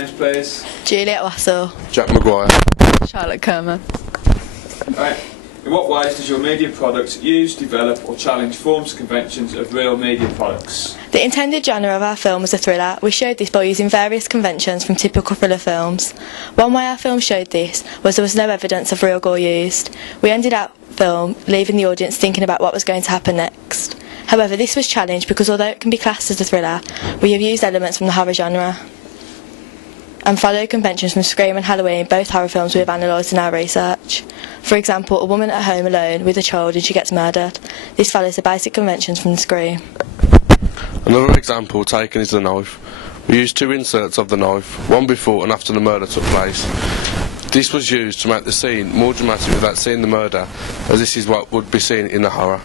Names, please. Juliette Wassell. Jack Maguire. Charlotte Kerman. Right. In what ways does your media product use, develop or challenge forms and conventions of real media products? The intended genre of our film was a thriller. We showed this by using various conventions from typical thriller films. One way our film showed this was there was no evidence of real gore used. We ended our film leaving the audience thinking about what was going to happen next. However, this was challenged because although it can be classed as a thriller, we have used elements from the horror genre and followed conventions from Scream and Halloween, both horror films we have analysed in our research. For example, a woman at home alone with a child and she gets murdered. This follows the basic conventions from Scream. Another example taken is the knife. We used two inserts of the knife, one before and after the murder took place. This was used to make the scene more dramatic without seeing the murder, as this is what would be seen in the horror.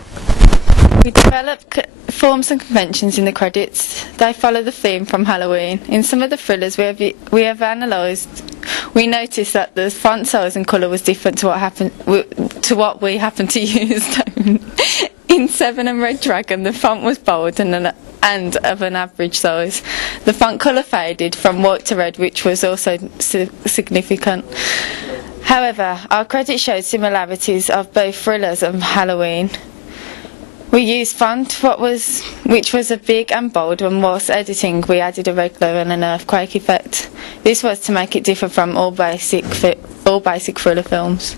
We developed forms and conventions in the credits. They follow the theme from Halloween. In some of the thrillers we have analysed, we noticed that the font size and colour was different to what we happened to use. In Seven and Red Dragon, the font was bold and of an average size. The font colour faded from white to red, which was also significant. However, our credit showed similarities of both thrillers and Halloween. We used font which was a big and bold, and whilst editing we added a regular and an earthquake effect. This was to make it differ from all basic thriller films.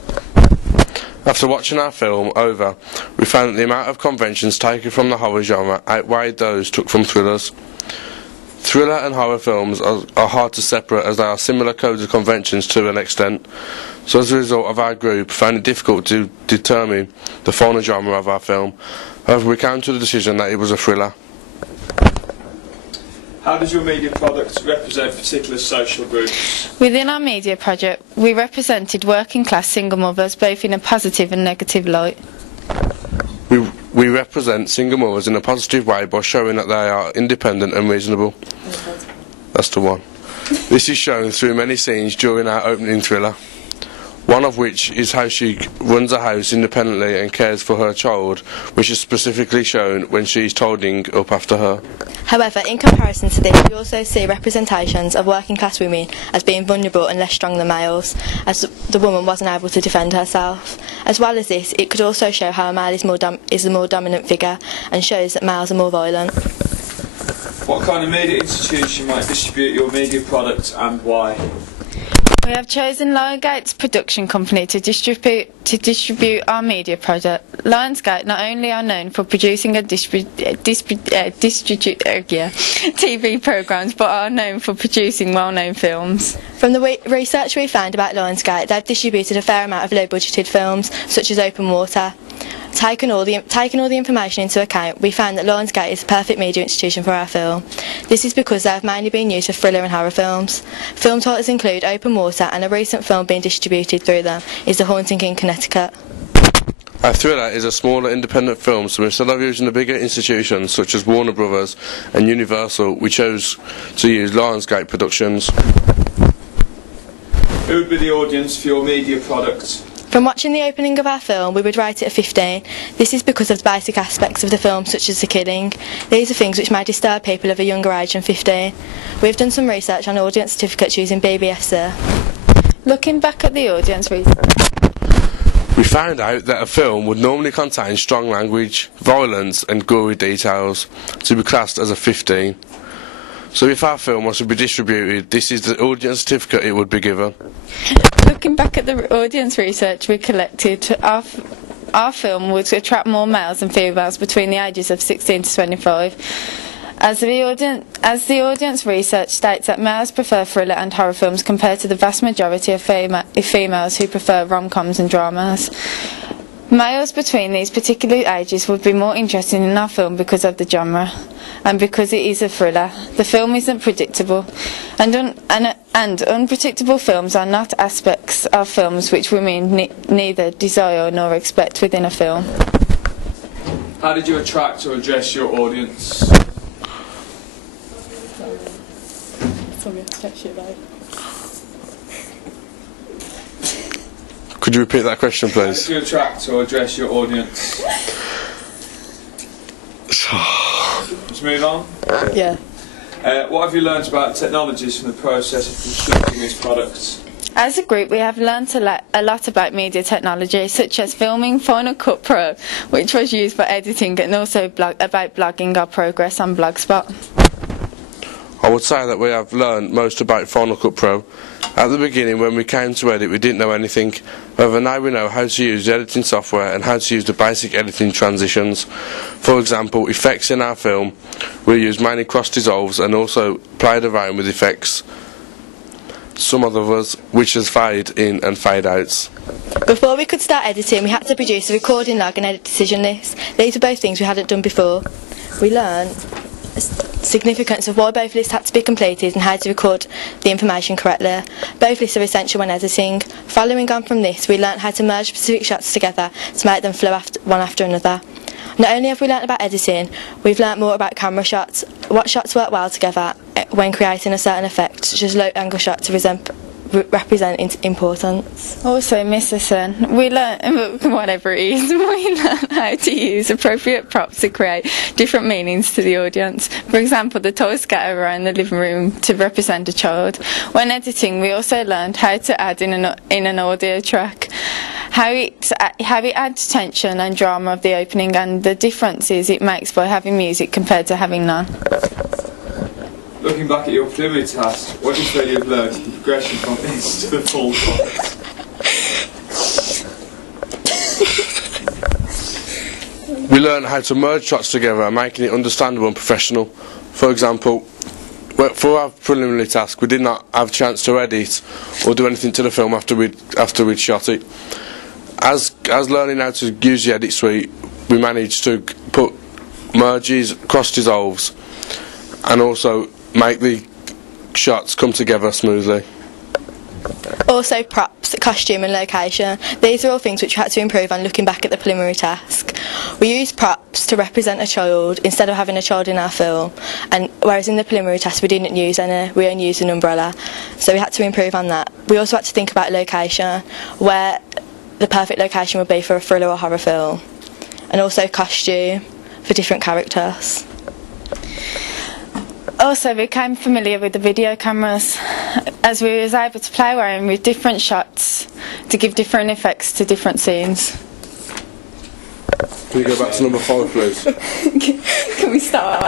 After watching our film over, we found that the amount of conventions taken from the horror genre outweighed those took from thrillers. Thriller and horror films are hard to separate as they are similar codes of conventions to an extent. So as a result of our group found it difficult to determine the final genre of our film. However, we came to the decision that it was a thriller. How does your media product represent particular social groups? Within our media project, we represented working class single mothers both in a positive and negative light. We represent single mothers in a positive way by showing that they are independent and reasonable. That's the one. This is shown through many scenes during our opening thriller. One of which is how she runs a house independently and cares for her child, which is specifically shown when she is tidying up after her. However, in comparison to this, we also see representations of working class women as being vulnerable and less strong than males, as the woman wasn't able to defend herself. As well as this, it could also show how a male is the more dominant figure and shows that males are more violent. What kind of media institution might distribute your media product and why? We have chosen Lionsgate's production company to distribute our media product. Lionsgate not only are known for producing and TV programmes, but are known for producing well-known films. From the research we found about Lionsgate, they've distributed a fair amount of low-budgeted films, such as Open Water. Taking all the information into account, we found that Lionsgate is the perfect media institution for our film. This is because they have mainly been used for thriller and horror films. Film titles include Open Water, and a recent film being distributed through them is The Haunting in Connecticut. Our thriller is a smaller independent film, so instead of using the bigger institutions such as Warner Brothers and Universal, we chose to use Lionsgate Productions. Who would be the audience for your media product? From watching the opening of our film, we would rate it a 15. This is because of the basic aspects of the film, such as the killing. These are things which may disturb people of a younger age than 15. We've done some research on audience certificates using BBS. Looking back at the audience research, we found out that a film would normally contain strong language, violence and gory details, to be classed as a 15. So if our film was to be distributed, this is the audience certificate it would be given. Looking back at the audience research we collected, our film would attract more males than females between the ages of 16 to 25. As the audience research states that males prefer thriller and horror films compared to the vast majority of females who prefer rom-coms and dramas. Males between these particular ages would be more interested in our film because of the genre and because it is a thriller. The film isn't predictable, and unpredictable films are not aspects of films which women neither desire nor expect within a film. How did you attract or address your audience? Could you repeat that question, please? How did you attract or address your audience? Let's move on. Yeah. What have you learned about technologies from the process of constructing this product? As a group, we have learnt a lot about media technology, such as filming Final Cut Pro, which was used for editing, and also about blogging our progress on Blogspot. I would say that we have learned most about Final Cut Pro. At the beginning, when we came to edit, we didn't know anything. However, now we know how to use the editing software and how to use the basic editing transitions. For example, effects in our film, we use mainly cross dissolves and also played around with effects. Some of others, which is fade in and fade outs. Before we could start editing, we had to produce a recording log and edit decision list. These were both things we hadn't done before. We learned the significance of why both lists had to be completed and how to record the information correctly. Both lists are essential when editing. Following on from this, we learned how to merge specific shots together to make them flow one after another. Not only have we learnt about editing, we've learnt more about camera shots, what shots work well together when creating a certain effect, such as low angle shot to represent importance. Also, Mr. Sun, we learn, whatever it is, we learn how to use appropriate props to create different meanings to the audience. For example, the toys scattered around the living room to represent a child. When editing, we also learned how to add in an audio track, how it adds tension and drama of the opening, and the differences it makes by having music compared to having none. Looking back at your preliminary task, what do you feel you've learned in the progression from this to the full product? We learned how to merge shots together, making it understandable and professional. For example, for our preliminary task, we did not have a chance to edit or do anything to the film after we'd shot it. As learning how to use the edit suite, we managed to put merges, cross dissolves, and also make the shots come together smoothly. Also props, costume and location. These are all things which we had to improve on looking back at the preliminary task. We used props to represent a child instead of having a child in our film, and whereas in the preliminary task we didn't use any, we only used an umbrella, so we had to improve on that. We also had to think about location, where the perfect location would be for a thriller or horror film, and also costume for different characters. Also, we became familiar with the video cameras, as we was able to play around with different shots to give different effects to different scenes. Can we go back to number 5, please? Can we start?